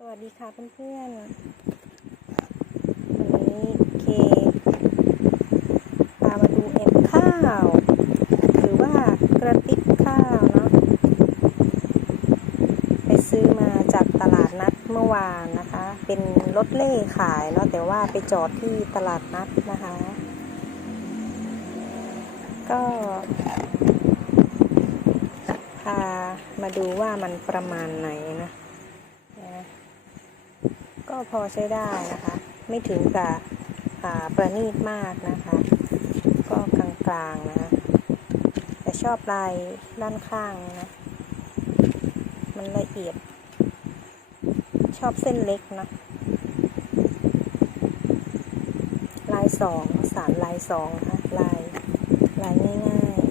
สวัสดีค่ะเพื่อนๆวันนี้เคพามาดูเอ็มข้าว หรือว่ากระติบข้าวเนาะ ไปซื้อมาจากตลาดนัดเมื่อวานนะคะ เป็นรถเล่ขายเนาะ แต่ว่าไปจอดที่ตลาดนัดนะคะ ก็พามาดูว่ามันประมาณไหนนะ ก็พอใช้ได้นะคะ ไม่ถึงกับอ่าประณีตมากนะคะ ก็กลางๆนะแต่ชอบลายด้านข้างนะ มันละเอียด ชอบเส้นเล็กนะ ลายสองสารลายสองนะคะลายลายง่ายๆ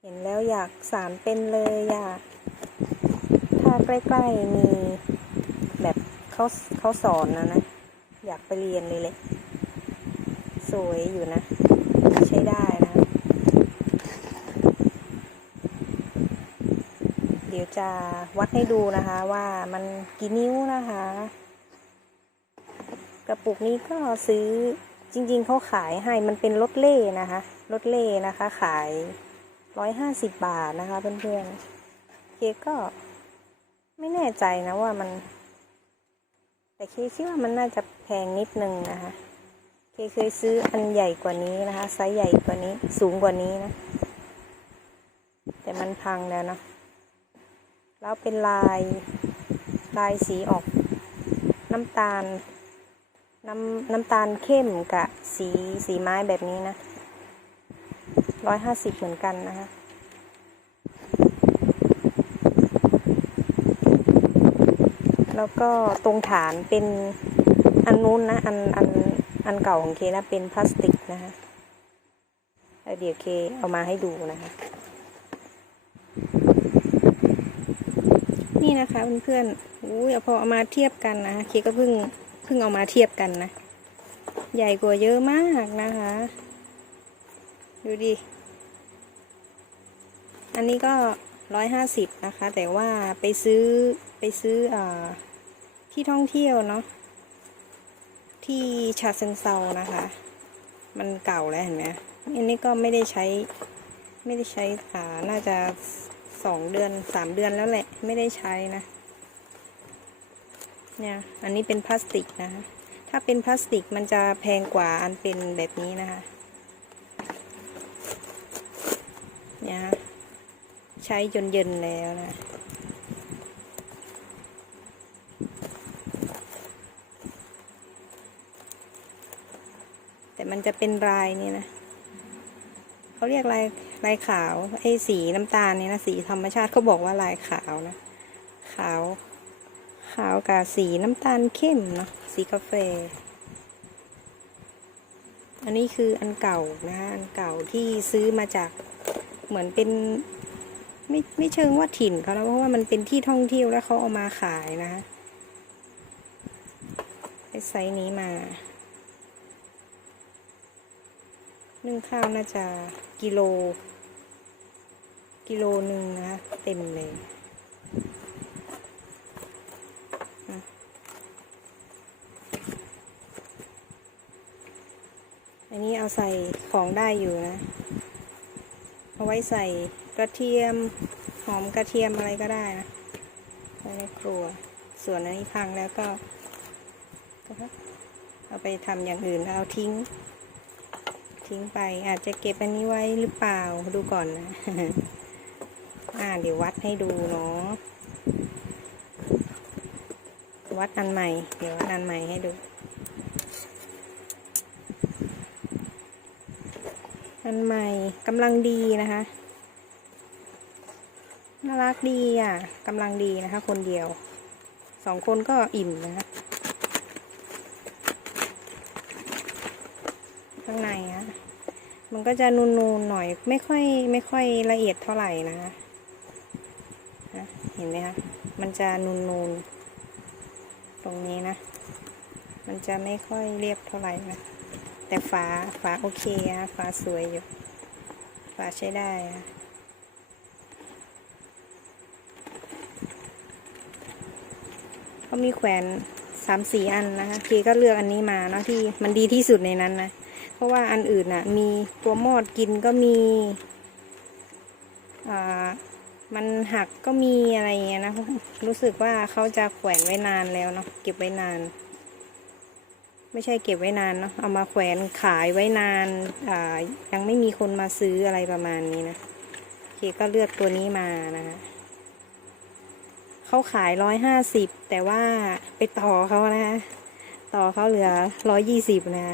เห็นแล้วอยากสารเป็นเลยอยาก ใกล้ๆมีแบบเขาเขาสอนนะนะ อยากไปเรียนเลยเลย สวยอยู่นะ ใช้ได้นะ เดี๋ยวจะวัดให้ดูนะคะว่ามันกี่นิ้วนะคะ กระปุกนี้ก็ซื้อจริงๆเขาขายให้มันเป็นรถเล่นะคะ รถเล่นะคะ ขายร้อยห้าสิบบาทนะคะเพื่อนๆเคก็ ไม่แน่ใจนะว่ามัน แต่เคคิดว่ามันน่าจะแพงนิดนึงนะคะ เคเคยซื้ออันใหญ่กว่านี้นะคะไซส์ใหญ่กว่านี้สูงกว่านี้นะ แต่มันพังแล้วนะแล้วเป็นลายลายสีออกน้ำตาลน้ำน้ำตาลเข้มกับสีสีไม้แบบนี้นะร้อยห้าสิบเหมือนกันนะคะ แล้วก็ตรงฐานเป็นอันนู้นนะ อันอันอันเก่าของเคนะเป็นพลาสติกนะคะเดี๋ยวเคเอามาให้ดูนะคะ นี่นะคะเพื่อนๆอุ้ยพอเอามาเทียบกันนะเคก็เพิ่งเพิ่งเอามาเทียบกันนะ ใหญ่กว่าเยอะมากนะคะ ดูดิ อันนี้ก็ร้อยห้าสิบนะคะ แต่ว่าไปซื้อไปซื้ออ่า ที่ท่องเที่ยวเนาะที่ชาเซิงเซานะคะ มันเก่าแล้วเห็นไหมอันนี้ก็ไม่ได้ใช้ ไม่ได้ใช้อ่าน่าจะสองเดือนสามเดือนแล้วแหละ ไม่ได้ใช้นะ เนี่ย อันนี้เป็นพลาสติกนะคะ ถ้าเป็นพลาสติกมันจะแพงกว่าอันเป็นแบบนี้นะคะ เนี่ยใช้จนเย็นแล้วนะ แต่มันจะเป็นลายนี่นะเขาเรียกลายลายขาวไอ้สีน้ำตาลนี่นะสีธรรมชาติเขาบอกว่าลายขาวนะ ขาว ขาวกับสีน้ำตาลเข้มเนาะสีกาแฟ อันนี้คืออันเก่านะคะอันเก่าที่ซื้อมาจากเหมือนเป็นไม่ไม่เชิงว่าถิ่นเขาแล้วเพราะว่ามันเป็นที่ท่องเที่ยวแล้วเขาเอามาขายนะคะไอ้ไซส์นี้มา นึ่งข้าวน่าจะกิโล กิโลหนึ่งนะคะเต็มเลย อันนี้เอาใส่ของได้อยู่นะ เอาไว้ใส่กระเทียม หอมกระเทียมอะไรก็ได้นะไว้ในครัว ส่วนอันนี้พังแล้วก็ เอาไปทำอย่างอื่นแล้วทิ้ง ทิ้งไป อาจจะเก็บอันนี้ไว้หรือเปล่าดูก่อนนะอ่าเดี๋ยววัดให้ดูเนาะวัดอันใหม่ เดี๋ยววัดอันใหม่ให้ดู อันใหม่กำลังดีนะคะ น่ารักดีอะกำลังดีนะคะ คนเดียว สองคนก็อิ่มนะคะางในอะมันก็จะนูนๆหน่อยไม่ค่อยไม่ค่อยละเอียดเท่าไหร่นะคะเห็นไหมคะมันจะนูนๆตรงนี้นะ มันจะไม่ค่อยเรียบเท่าไหร่นะแต่ฝาฝาโอเคอะฝาสวยอยู่ฝาใช้ได้อะมีแขวนสามสี่อันนะคะ เคก็เลือกอันนี้มาเนาะที่มันดีที่สุดในนั้นนะ ราะว่าอันอื่นน่ะ มีตัวมอดกินก็มีอ่ามันหักก็มีอะไรอย่างเงี้ยนะรู้สึกว่าเขาจะแขวนไว้นานแล้วเนาะเก็บไว้นาน ไม่ใช่เก็บไว้นานเนาะเอามาแขวนขายไว้นานอ่ายังไม่มีคนมาซื้ออะไรประมาณนี้นะเคก็เลือกตัวนี้มานะคะเขาขายร้อยห้าสิบแต่ว่าไปต่อเขานะต่อเขาเหลือร้อยยี่สิบนะ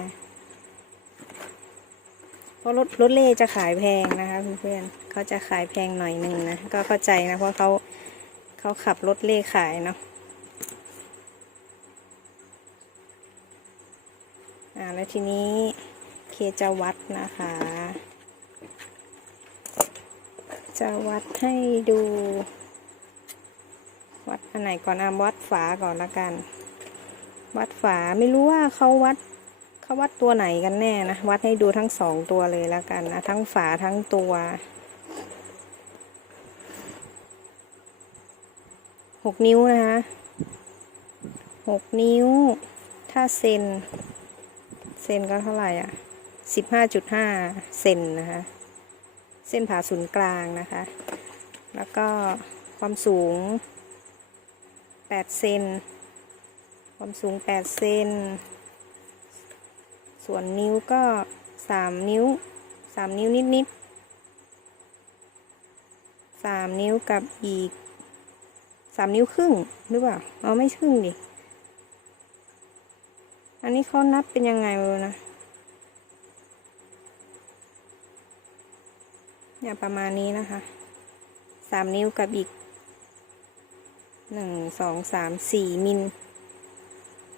เพราะรถรถเล่จะขายแพงนะคะเพื่อนๆเขาจะขายแพงหน่อยหนึ่งนะ ก็เข้าใจนะเพราะเขาเขาขับรถเล่ขายเนาะอ่าแล้วทีนี้เคจะวัดนะคะ จะวัดให้ดู วัดอันไหนก่อนอะวัดฝาก่อนละกัน วัดฝาไม่รู้ว่าเขาวัด เขาวัดตัวไหนกันแน่นะ วัดให้ดูทั้งสองตัวเลยละกันนะ ทั้งฝาทั้งตัวหกนิ้วนะคะหกนิ้ว ถ้าเซน เซนก็เท่าไหร่อะสิบห้าจุดห้าเซนนะคะ เส้นผ่าศูนย์กลางนะคะ แล้วก็ความสูง8เซน ความสูง8เซน ส่วนนิ้วก็3นิ้ว3นิ้วนิดๆ3นิ้วกับอีก3นิ้วครึ่งหรือเปล่าเอาไม่ครึ่งดิ อันนี้เขานับเป็นยังไงไม่รู้นะเนี่ยประมาณนี้นะคะสามนิ้วกับอีกหนึ่งสองสามสี่มิล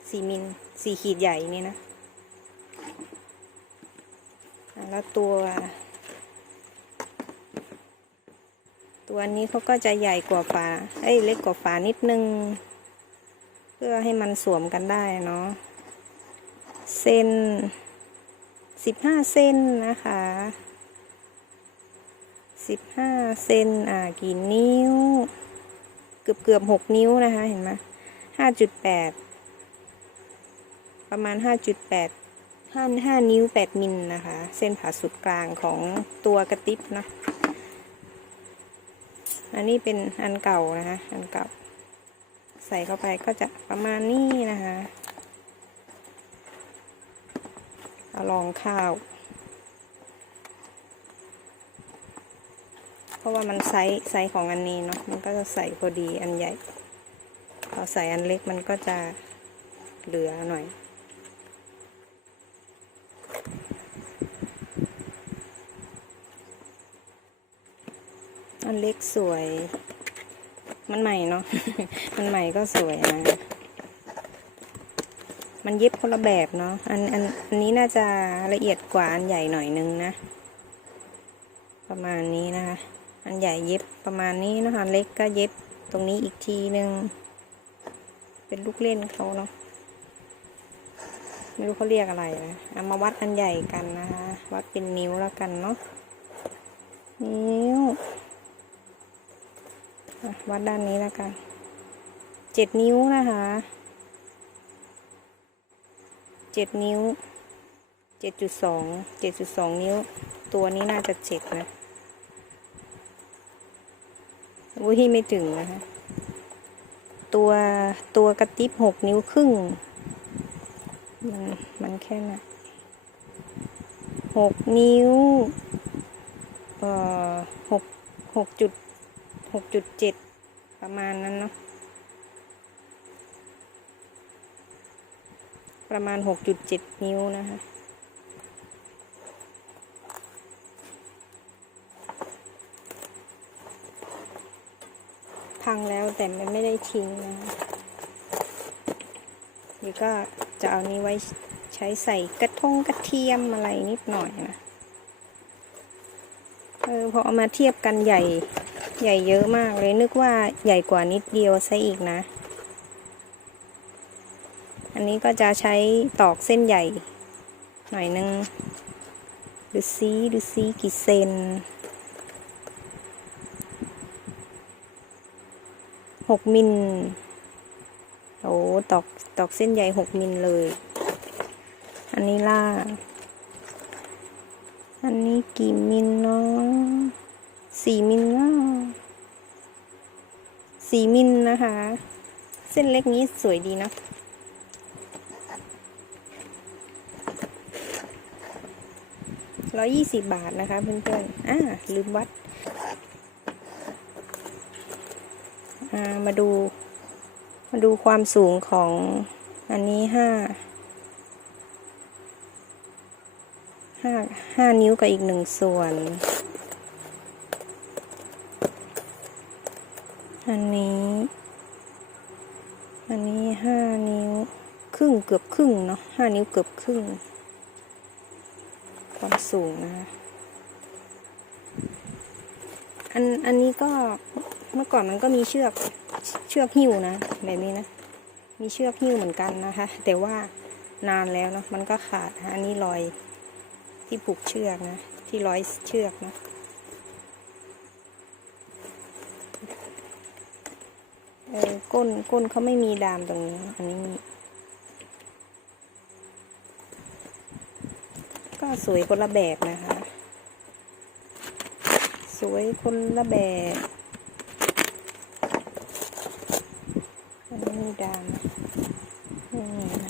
สี่มิลสี่ขีดใหญ่นี่นะ แล้วตัว ตัวนี้เขาก็จะใหญ่กว่าฝาเอ้ยเล็กกว่าฝานิดนึง เพื่อให้มันสวมกันได้เนาะเส้นสิบห้าเส้นนะคะสิบห้าเซนอ่ากี่นิ้ว เกือบเกือบหกนิ้วนะคะ เห็นไหมห้าจุดแปดประมาณห้าจุดแปด ห้าห้านิ้วแปดมิลนะคะ เส้นผ่าศูนย์กลางของตัวกระติบนะ อันนี้เป็นอันเก่านะคะ อันเก่า ใส่เข้าไปก็จะประมาณนี้นะคะเอาลองข้าว เพราะว่ามันไซส์ไซส์ของอันนี้เนาะ มันก็จะใส่พอดีอันใหญ่ พอใส่อันเล็กมันก็จะเหลือหน่อย อันเล็กสวย มันใหม่เนาะ มันใหม่ก็สวยนะ มันเย็บคนละแบบเนาะ อันอันอันนี้น่าจะละเอียดกว่าอันใหญ่หน่อยนึงนะ ประมาณนี้นะคะ อันใหญ่เย็บประมาณนี้นะคะเล็กก็เย็บตรงนี้อีกทีหนึ่งเป็นลูกเล่นเขาเนาะไม่รู้เขาเรียกอะไรนะเอามาวัดอันใหญ่กันนะคะ วัดเป็นนิ้วแล้วกันเนาะนิ้ว วัดด้านนี้แล้วกันเจ็ดนิ้วนะคะเจ็ดนิ้วเจ็ดจุดสองเจ็ดจุดสองนิ้ว ตัวนี้น่าจะเจ็ดนะวุ้ยไม่ถึงนะคะ ตัวตัวกระติบหกนิ้วครึ่ง มันมันแค่ไหนหกนิ้ว เอ่อหกหกจุด หกจุดเจ็ดประมาณนั้นเนาะประมาณหกจุดเจ็ดนิ้วนะคะ พังแล้วแต่มันไม่ได้ทิ้งนะนี่ก็จะเอานี้ไว้ใช้ใส่กระทงกระเทียมอะไรนิดหน่อยนะ เออพอเอามาเทียบกันใหญ่ ใหญ่เยอะมากเลยนึกว่าใหญ่กว่านิดเดียวซะอีกนะ อันนี้ก็จะใช้ตอกเส้นใหญ่ หน่อยนึง ดูซีดูซีกี่เซนหกมิลโอ้ตอกตอกเส้นใหญ่หกมิลเลย อันนี้ล่า อันนี้กี่มิลเนาะ สี่มิลเนสี่มิลนะคะ เส้นเล็กนี้สวยดีนะร้อยี่สิบบาทนะคะเพื่อนๆ อ่า ลืมวัด อ่า มาดู มาดูความสูงของอันนี้ห้า ห้า ห้านิ้วกับอีกหนึ่งส่วน อันนี้ อันนี้ห้านิ้วครึ่งเกือบครึ่งเนาะห้านิ้วเกือบครึ่ง ความสูงนะอันอันนี้ก็เมื่อก่อนมันก็มีเชือกเชือกหิ้วนะแบบนี้นะ มีเชือกหิ้วเหมือนกันนะคะ แต่ว่านานแล้วเนาะมันก็ขาดอันนี้รอยที่ผูกเชือกนะ ที่ร้อยเชือกนะ เออ ก้นก้นเขาไม่มีดามตรงนี้ อันนี้มีก็สวยคนละแบบนะคะ สวยคนละแบบอันนี้มีดามนี่นะ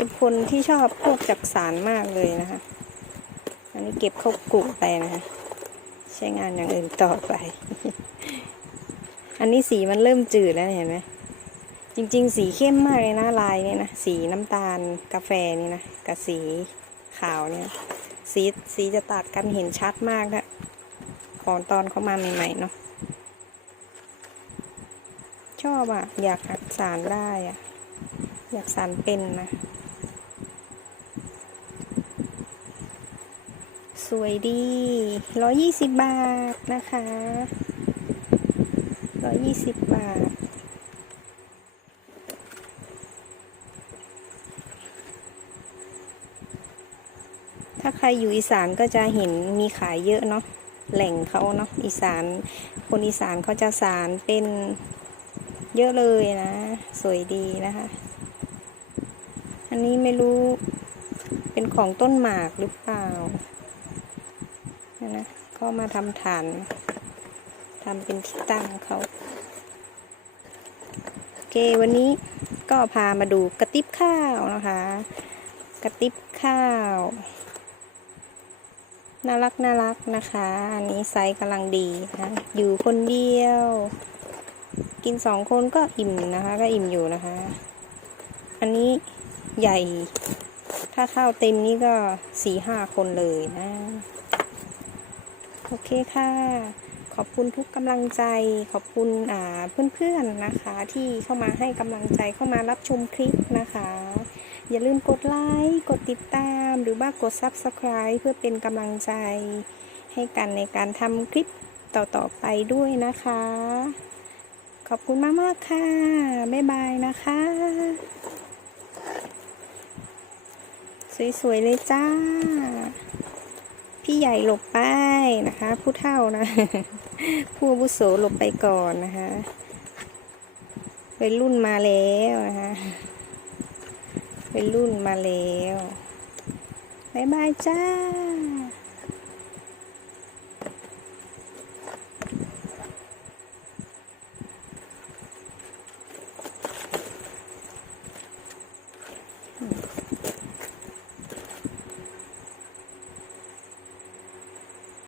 เป็นคนที่ชอบพวกจักสารมากเลยนะคะ อันนี้เก็บเข้ากลุ่มไปนะคะ ใช้งานอย่างอื่นต่อไป อันนี้สีมันเริ่มจืดแล้วเห็นไหมจริง ๆ สีเข้มมากเลยนะลายเนี่ยนะสีน้ำตาลกาแฟนี่นะกับสีขาวเนี่ย สีสีจะตัดกันเห็นชัดมากนะของตอนเขามาใหม่ ๆ เนาะชอบอะอยากหักสารได้อะอยากสารเป็นนะ สวยดีร้อยี่สิบบาทนะคะร้อยี่สิบบาท ถ้าใครอยู่อีสานก็จะเห็นมีขายเยอะเนาะ แหล่งเขาเนาะ อีสาน คนอีสานเขาจะสารเป็นเยอะเลยนะ สวยดีนะคะ อันนี้ไม่รู้เป็นของต้นหมากหรือเปล่า นะก็มาทำฐานทำเป็นที่ตั้งเขาโอเควันนี้ก็พามาดูกระติบข้าวนะคะ กระติบข้าว น่ารักน่ารักนะคะ อันนี้ไซส์กำลังดีนะ อยู่คนเดียว กินสองคนก็อิ่มนะคะ ก็อิ่มอยู่นะคะ อันนี้ใหญ่ ถ้าข้าวเต็มนี่ก็สี่ห้าคนเลยนะ โอเคค่ะ ขอบคุณทุกกำลังใจ ขอบคุณเพื่อนๆนะคะ ที่เข้ามาให้กำลังใจเข้ามารับชมคลิปนะคะ อย่าลืมกดไลค์กดติดตาม หรือว่ากด Subscribe เพื่อเป็นกำลังใจ ให้กันในการทำคลิปต่อๆไปด้วยนะคะ ขอบคุณมากๆค่ะ บ๊ายบายนะคะ สวยๆเลยจ้า พี่ใหญ่หลบไปนะคะ ผู้เฒ่านะ ผู้บุโสหลบไปก่อนนะคะเป็นรุ่นมาแล้วนะคะเป็นรุ่นมาแล้วบายบายจ้า